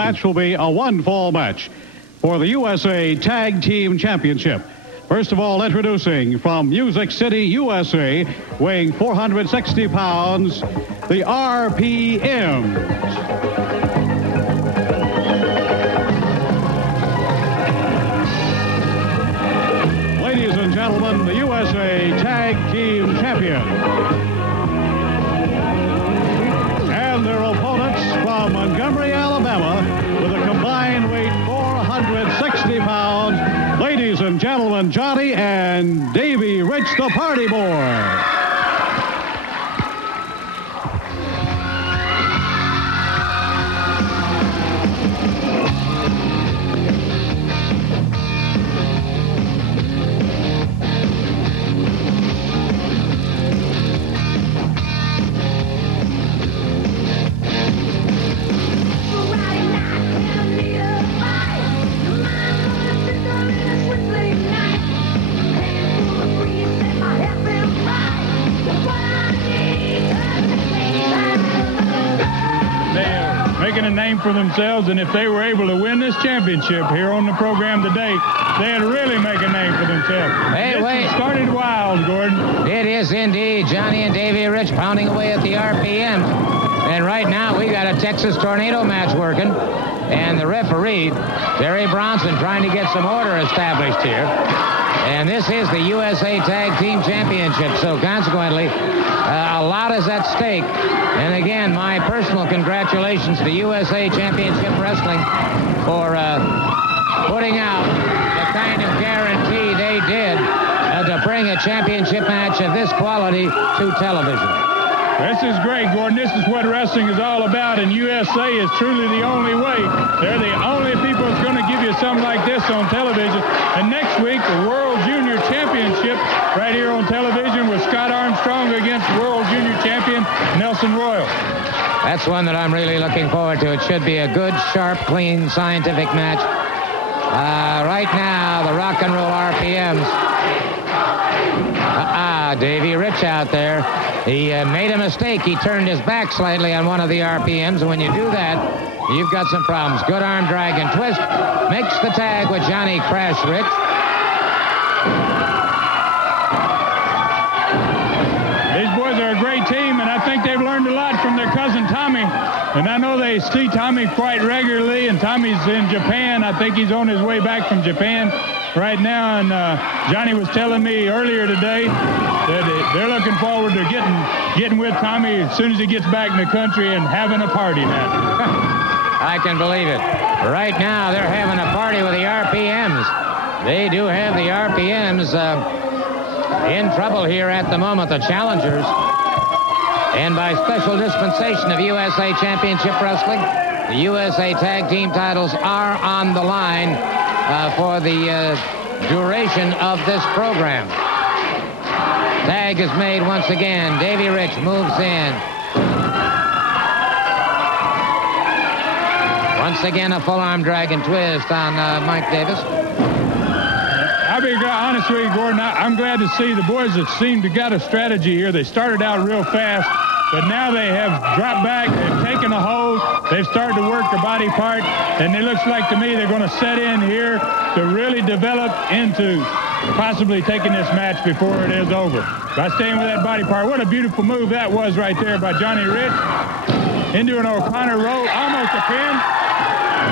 Match will be a one-fall match for the USA Tag Team Championship. First of all, introducing from Music City, USA, weighing 460 pounds, the RPMs. Ladies and gentlemen, the USA Tag Team Champion. And their opponents from Montgomery, Alabama, with a combined weight 460 pounds, ladies and gentlemen, Johnny and Davey Rich, the Party Boy. For themselves, and if they were able to win this championship here on the program today, they'd really make a name for themselves. Hey, wait. Started wild, Gordon. It is indeed. Johnny and Davey Rich pounding away at the RPM. And right now, we got a Texas Tornado match working. And the referee, Barry Bronson, trying to get some order established here. And this is the USA Tag Team Championship. So consequently, a lot is at stake. And again, my personal congratulations to USA Championship Wrestling for putting out the kind of guarantee they did to bring a championship match of this quality to television. This is great, Gordon. This is what wrestling is all about, and USA is truly the only way. They're the only people that's going to give you something like this on television. And next week, the World Junior Championship right here on television with Scott Armstrong against World Junior Champion Nelson Royal. That's one that I'm really looking forward to. It should be a good, sharp, clean, scientific match. Right now, the rock and roll RPMs. Davey Rich out there. He made a mistake. He turned his back slightly on one of the RPMs, and when you do that, you've got some problems. Good arm drag and twist. Makes the tag with Johnny Crash Rich. These boys are a great team, and I think they've learned a lot from their cousin Tommy. And I know they see Tommy quite regularly, and Tommy's in Japan. I think he's on his way back from Japan right now, and Johnny was telling me earlier today that they're looking forward to getting with Tommy as soon as he gets back in the country and having a party now. I can believe it. Right now, they're having a party with the RPMs. They do have the RPMs in trouble here at the moment, the challengers. And by special dispensation of USA Championship Wrestling, the USA Tag Team titles are on the line for the duration of this program. Tag is made once again. Davey Rich moves in. Once again, a full arm drag and twist on Mike Davis. I'll be honest with you, Gordon. I'm glad to see the boys that seem to got a strategy here. They started out real fast, but now they have dropped back. They've taken a hold. They've started to work their body part, and it looks like to me they're going to set in here to really develop into possibly taking this match before it is over. By staying with that body part. What a beautiful move that was right there by Johnny Rich. Into an O'Connor roll, almost a pin.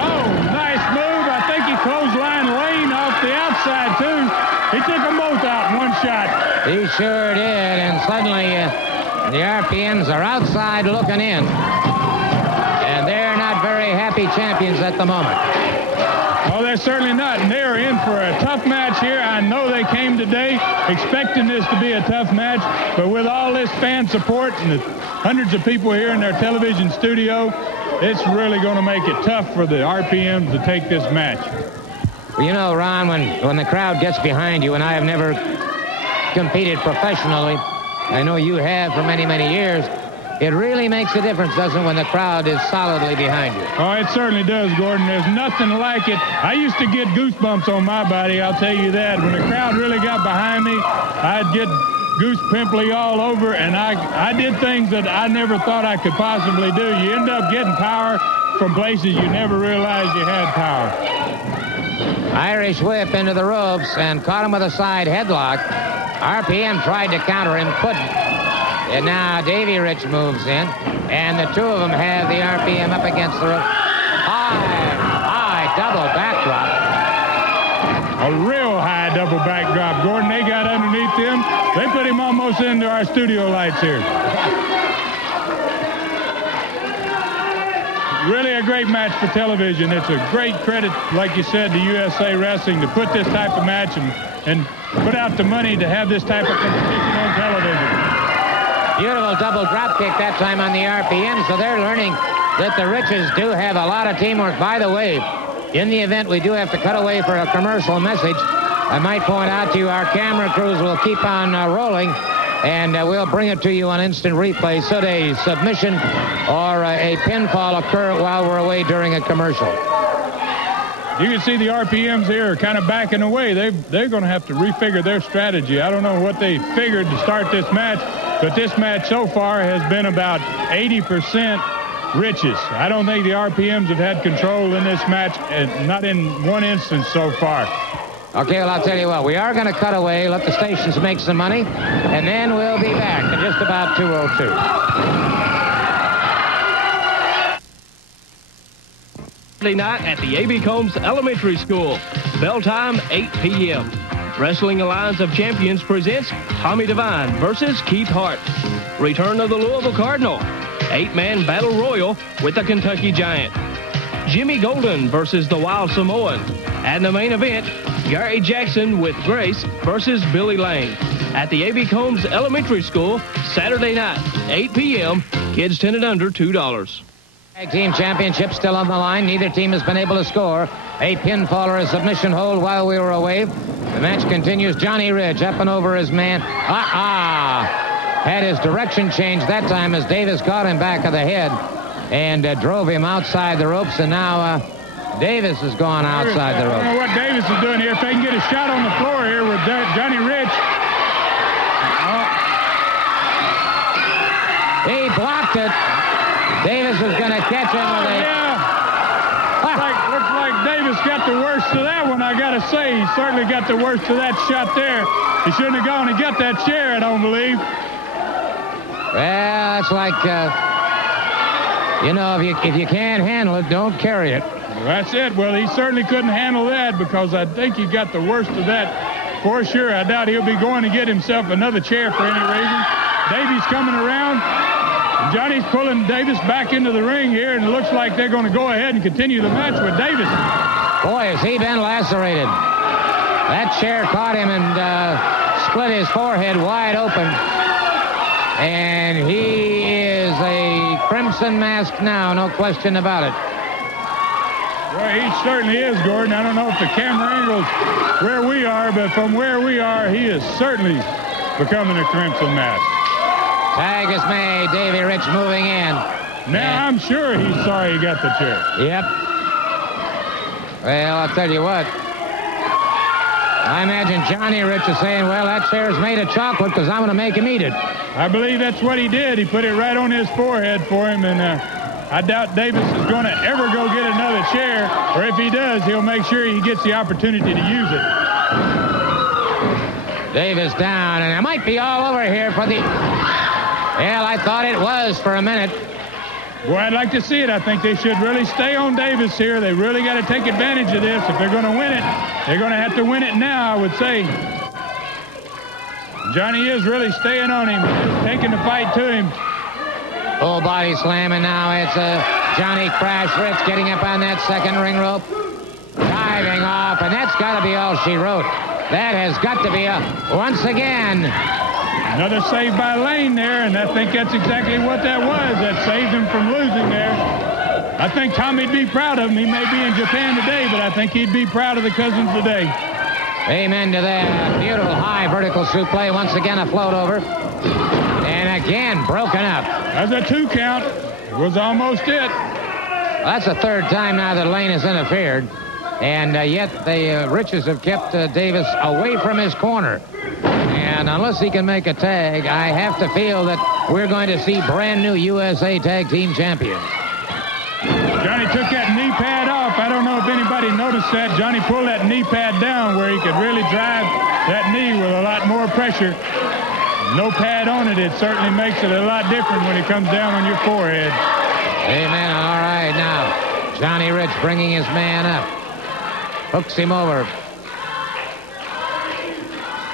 Oh, nice move. I think he clotheslined Lane off the outside, too. He took them both out in one shot. He sure did, and suddenly the RPMs are outside looking in. And they're not very happy champions at the moment. Oh, they're certainly not, and they're in for a tough match here. I know they came today expecting this to be a tough match, but with all this fan support and the hundreds of people here in their television studio, it's really going to make it tough for the RPMs to take this match. Well, you know, Ron, when the crowd gets behind you, and I have never competed professionally, I know you have for many, many years, it really makes a difference, doesn't it, when the crowd is solidly behind you? Oh, it certainly does, Gordon. There's nothing like it. I used to get goosebumps on my body, I'll tell you that. When the crowd really got behind me, I'd get goose pimply all over, and I did things that I never thought I could possibly do. You end up getting power from places you never realized you had power. Irish whip into the ropes and caught him with a side headlock. RPM tried to counter him, couldn't. And now Davey Rich moves in, and the two of them have the RPM up against the rope. High double backdrop. A real high double backdrop, Gordon. They got underneath him. They put him almost into our studio lights here. Really a great match for television. It's a great credit, like you said, to USA Wrestling to put this type of match and put out the money to have this type of competition on television. Beautiful double drop kick that time on the RPM, so they're learning that the Riches do have a lot of teamwork. By the way, in the event we do have to cut away for a commercial message, I might point out to you our camera crews will keep on rolling, and we'll bring it to you on instant replay should a submission or a pinfall occur while we're away during a commercial. You can see the RPMs here are kind of backing away. They're going to have to refigure their strategy. I don't know what they figured to start this match, but this match so far has been about 80% Riches. I don't think the RPMs have had control in this match, and not in one instance so far. Okay, well, I'll tell you what. We are going to cut away, let the stations make some money, and then we'll be back at just about 2:02. Saturday night at the A.B. Combs Elementary School. Bell time, 8 p.m. Wrestling Alliance of Champions presents Tommy Devine versus Keith Hart. Return of the Louisville Cardinal. 8-man battle royal with the Kentucky Giant. Jimmy Golden versus the Wild Samoan. And the main event, Gary Jackson with Grace versus Billy Lane. At the A.B. Combs Elementary School, Saturday night, 8 p.m. Kids 10 and under, $2. Tag team championship still on the line. Neither team has been able to score a pinfall or a submission hold while we were away. The match continues. Johnny Rich up and over his man. Had his direction changed that time as Davis caught him back of the head and drove him outside the ropes. And now Davis has gone outside the ropes. I don't know what Davis is doing here. If they can get a shot on the floor here with Johnny Rich. He blocked it. Davis was going to catch him with a... Looks like Davis got the worst of that one, I got to say. He certainly got the worst of that shot there. He shouldn't have gone to get that chair, I don't believe. Well, that's like, if you can't handle it, don't carry it. Well, that's it. Well, he certainly couldn't handle that because I think he got the worst of that for sure. I doubt he'll be going to get himself another chair for any reason. Davies coming around. Johnny's pulling Davis back into the ring here, and it looks like they're going to go ahead and continue the match with Davis. Boy, has he been lacerated. That chair caught him and split his forehead wide open. And he is a crimson mask now, no question about it. Well, he certainly is, Gordon. I don't know if the camera angles where we are, but from where we are, he is certainly becoming a crimson mask. Tag is made. Davey Rich moving in. Now, I'm sure he's sorry he got the chair. Yep. Well, I'll tell you what. I imagine Johnny Rich is saying, well, that chair's made of chocolate because I'm going to make him eat it. I believe that's what he did. He put it right on his forehead for him, and I doubt Davis is going to ever go get another chair, or if he does, he'll make sure he gets the opportunity to use it. Davis down, and it might be all over here for the... Well, I thought it was for a minute. Boy, I'd like to see it. I think they should really stay on Davis here. They really got to take advantage of this. If they're going to win it, they're going to have to win it now, I would say. Johnny is really staying on him, taking the fight to him. Full body slam, and now it's Johnny Crash Rich getting up on that second ring rope. Diving off, and that's got to be all she wrote. That has got to be once again. Another save by Lane there, and I think that's exactly what that was. That saved him from losing there. I think Tommy'd be proud of him. He may be in Japan today, but I think he'd be proud of the cousins today. Amen to that. Beautiful high vertical suplex. Once again, a float over. And again, broken up. That's a 2 count. It was almost it. Well, that's the third time now that Lane has interfered. And yet the Riches have kept Davis away from his corner. And unless he can make a tag, I have to feel that we're going to see brand new USA Tag Team Champions. Johnny took that knee pad off. I don't know if anybody noticed that. Johnny pulled that knee pad down where he could really drive that knee with a lot more pressure. No pad on it. It certainly makes it a lot different when it comes down on your forehead. Amen. All right, now, Johnny Rich bringing his man up. Hooks him over.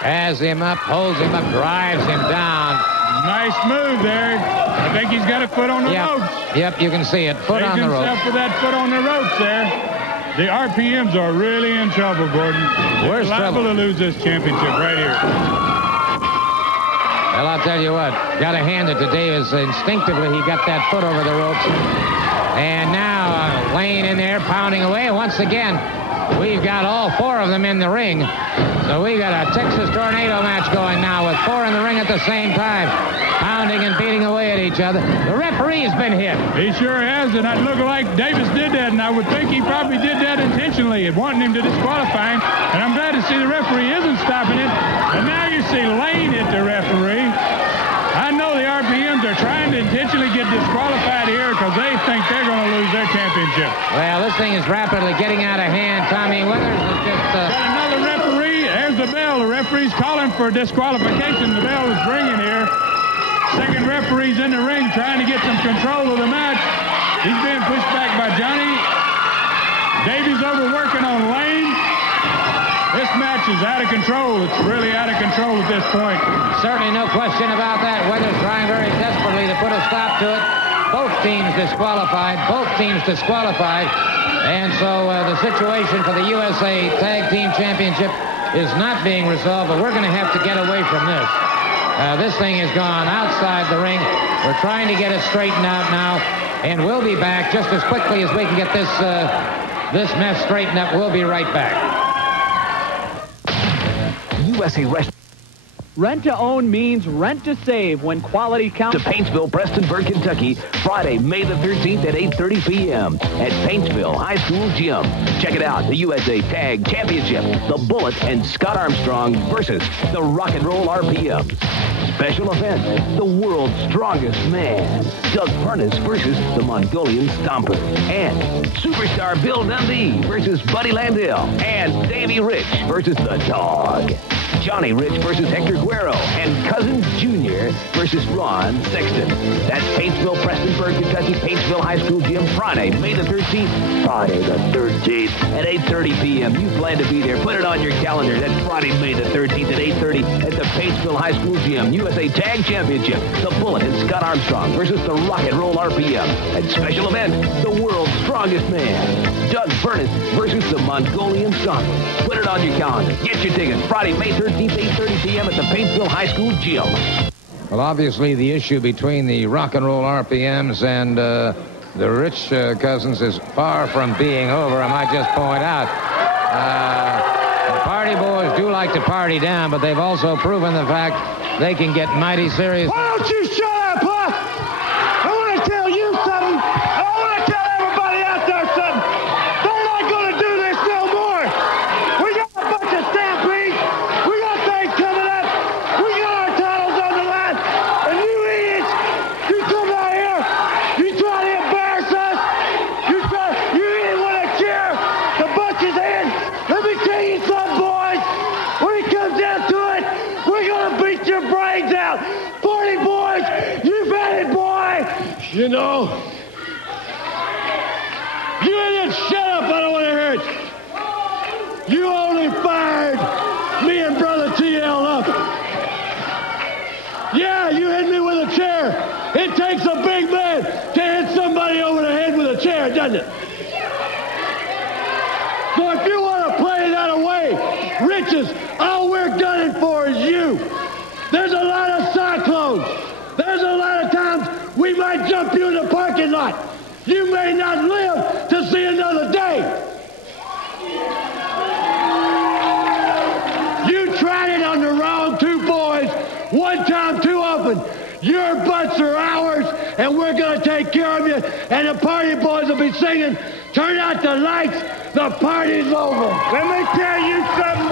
Has him up, holds him up, drives him down. Nice move there. I think he's got a foot on the ropes. Yep, you can see it. Foot on the ropes. With that foot on the ropes there. The RPMs are really in trouble, Gordon. We're liable to lose this championship right here. Well, I'll tell you what. Got to hand it to Davis. Instinctively, he got that foot over the ropes. And now Lane in there pounding away. Once again, we've got all four of them in the ring. So we've got a Texas Tornado match going now with four in the ring at the same time, pounding and beating away at each other. The referee's been hit. He sure has, and it looked like Davis did that, and I would think he probably did that intentionally, wanting him to disqualify him. And I'm glad to see the referee isn't stopping it. And now you see Lane hit the referee. I know the RPMs are trying to intentionally get disqualified here because they think they're going to lose their championship. Well, this thing is rapidly getting out of hand. Tommy Withers is just... Got another referee. There's the bell. The referee's calling for disqualification. The bell is ringing here. Second referee's in the ring trying to get some control of the match. He's being pushed back by Johnny. Davies overworking on Lane. This match is out of control. It's really out of control at this point. Certainly no question about that. Weather's trying very desperately to put a stop to it. Both teams disqualified. Both teams disqualified. And so the situation for the USA Tag Team Championship is not being resolved, but we're going to have to get away from this. This thing has gone outside the ring. We're trying to get it straightened out now, and we'll be back just as quickly as we can get this mess straightened up. We'll be right back. USA Rest. Rent to own means rent to save when quality counts. To Paintsville, Prestonburg, Kentucky, Friday, May the 13th at 8:30 p.m. at Paintsville High School Gym. Check it out, the USA Tag Championship, the Bullet and Scott Armstrong versus the Rock and Roll RPMs. Special event, the world's strongest man, Doug Furnace versus the Mongolian Stomper. And superstar Bill Dundee versus Buddy Landell. And Davey Rich versus the Dog. Johnny Rich versus Hector Guerrero, and Cousins Jr. versus Ron Sexton. That's Paintsville, Prestonburg, Kentucky, Paintsville High School Gym, Friday, May the 13th. Friday the 13th at 8:30 p.m. You plan to be there. Put it on your calendar. That's Friday, May the 13th at 8:30 at the Paintsville High School Gym. USA Tag Championship. The Bullet and Scott Armstrong versus the Rock and Roll RPM. And special event, the world's strongest man, Doug Furnace versus the Mongolian Stomper. Put it on your calendar. Get your tickets. Friday, May 13th. 8:30 p.m. at the Paintsville High School Gym. Well, obviously, the issue between the Rock and Roll RPMs and the Rich Cousins is far from being over, I might just point out. The party boys do like to party down, but they've also proven the fact they can get mighty serious. Why don't you shut up, huh? I want to tell you something. I want to tell everybody out there something. They're not going to do this no more. We got a bunch of stampedes. We got things coming up. We got our titles on the line. And you idiots, you come out here, you try to embarrass us. You didn't want to cheer the Butch's in. Let me tell you something, boys. When it comes down to it, we're going to beat your brains out. 40 boys, you've had it, boy. You know, you idiots, shut up. I don't want to hear it. You only fired me and Brother TL up. Yeah, you hit me with a chair. It takes a big man to hit somebody over the head with a chair, doesn't it? So if you want to play that away, Riches, all we're gunning for is you. There's a lot of cyclones. There's a lot of times we might jump you in the parking lot. You may not live to see another day. You tried it on the wrong two boys, one time too often. Your butts are ours, and we're going to take care of you, and the party boys will be singing, turn out the lights, the party's over. Let me tell you something.